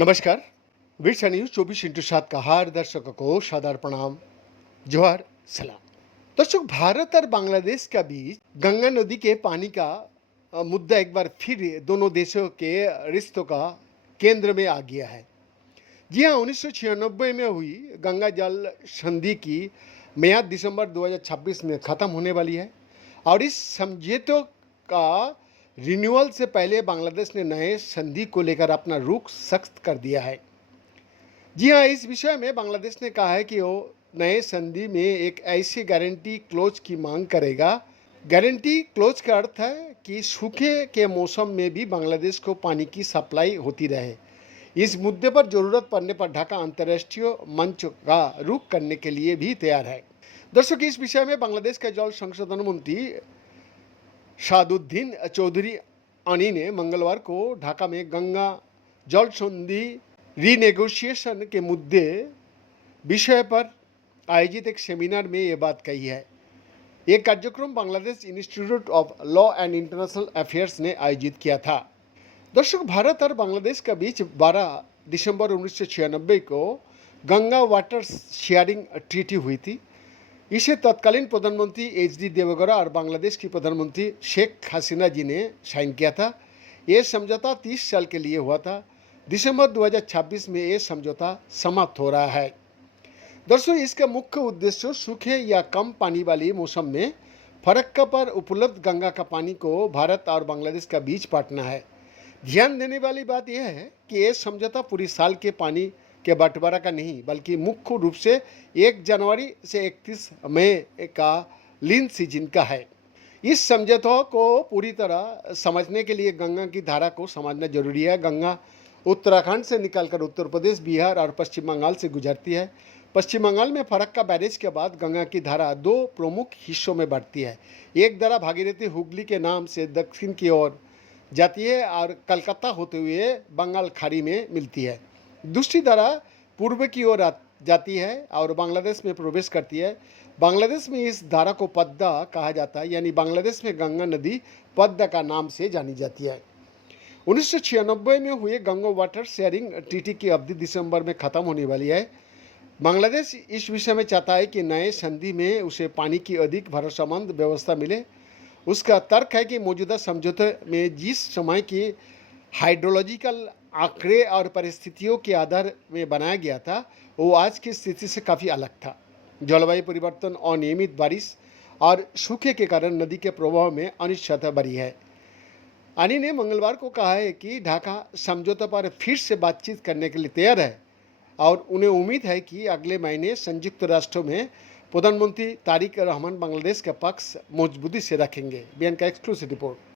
नमस्कार। Virsa news 24x7 का हर दर्शकों को सादर प्रणाम, जोहार, सलाम। दर्शक, भारत और बांग्लादेश के बीच गंगा नदी के पानी का मुद्दा एक बार फिर दोनों देशों के रिश्तों का केंद्र में आ गया है। जी हाँ, 1996 में हुई गंगा जल संधि की मियाद दिसंबर 2026 में ख़त्म होने वाली है और इस समझौते का रिन्यूअल से पहले बांग्लादेश ने नए संधि को लेकर अपना रुख सख्त कर दिया है। जी हाँ, इस विषय में बांग्लादेश ने कहा है कि वो नए संधि में एक ऐसी गारंटी क्लोज की मांग करेगा। गारंटी क्लोज का अर्थ है कि सूखे के मौसम में भी बांग्लादेश को पानी की सप्लाई होती रहे। इस मुद्दे पर जरूरत पड़ने पर ढाका अंतर्राष्ट्रीय मंच का रुख करने के लिए भी तैयार है। दर्शक, इस विषय में बांग्लादेश के जल संसाधन मंत्री शादुद्दीन चौधरी अनी ने मंगलवार को ढाका में गंगा जल संधि रीनेगोशिएशन के मुद्दे विषय पर आयोजित एक सेमिनार में ये बात कही है। एक कार्यक्रम Bangladesh institute of law and international affairs ने आयोजित किया था। दर्शक, भारत और बांग्लादेश के बीच 12 दिसंबर 1996 को गंगा वाटर शेयरिंग ट्रीटी हुई थी। इसे तत्कालीन प्रधानमंत्री एच.डी. देवेगौड़ा और बांग्लादेश की प्रधानमंत्री शेख हसीना जी ने साइन किया था। ये समझौता 30 साल के लिए हुआ था। दिसंबर 2026 में ये समझौता समाप्त हो रहा है। दरअसल इसका मुख्य उद्देश्य सूखे या कम पानी वाले मौसम में फरक्का पर उपलब्ध गंगा का पानी को भारत और बांग्लादेश के बीच बांटना है। ध्यान देने वाली बात यह है कि ये समझौता पूरी साल के पानी के बंटवारा का नहीं, बल्कि मुख्य रूप से 1 जनवरी से 31 मई का लीन सीजन का है। इस समझौते को पूरी तरह समझने के लिए गंगा की धारा को समझना जरूरी है। गंगा उत्तराखंड से निकलकर उत्तर प्रदेश, बिहार और पश्चिम बंगाल से गुजरती है। पश्चिम बंगाल में फरक्का बैरेज के बाद गंगा की धारा 2 प्रमुख हिस्सों में बढ़ती है। एक धारा भागीरथी हुगली के नाम से दक्षिण की ओर जाती है और कलकत्ता होते हुए बंगाल खाड़ी में मिलती है। दूसरी धारा पूर्व की ओर जाती है और बांग्लादेश में प्रवेश करती है। बांग्लादेश में इस धारा को पद्दा कहा जाता है, यानी बांग्लादेश में गंगा नदी पद्दा का नाम से जानी जाती है। 1996 में हुए गंगा वाटर शेयरिंग ट्रीटी की अवधि दिसंबर में ख़त्म होने वाली है। बांग्लादेश इस विषय में चाहता है कि नए संधि में उसे पानी की अधिक भरोसेमंद व्यवस्था मिले। उसका तर्क है कि मौजूदा समझौते में जिस समय की हाइड्रोलॉजिकल आंकड़े और परिस्थितियों के आधार में बनाया गया था, वो आज की स्थिति से काफ़ी अलग था। जलवायु परिवर्तन, अनियमित बारिश और सूखे के कारण नदी के प्रवाह में अनिश्चितता बढ़ी है। अनी ने मंगलवार को कहा है कि ढाका समझौते पर फिर से बातचीत करने के लिए तैयार है और उन्हें उम्मीद है कि अगले महीने संयुक्त राष्ट्र में प्रधानमंत्री तारिक रहमान बांग्लादेश का पक्ष मजबूती से रखेंगे। बीएन का एक्सक्लूसिव रिपोर्ट।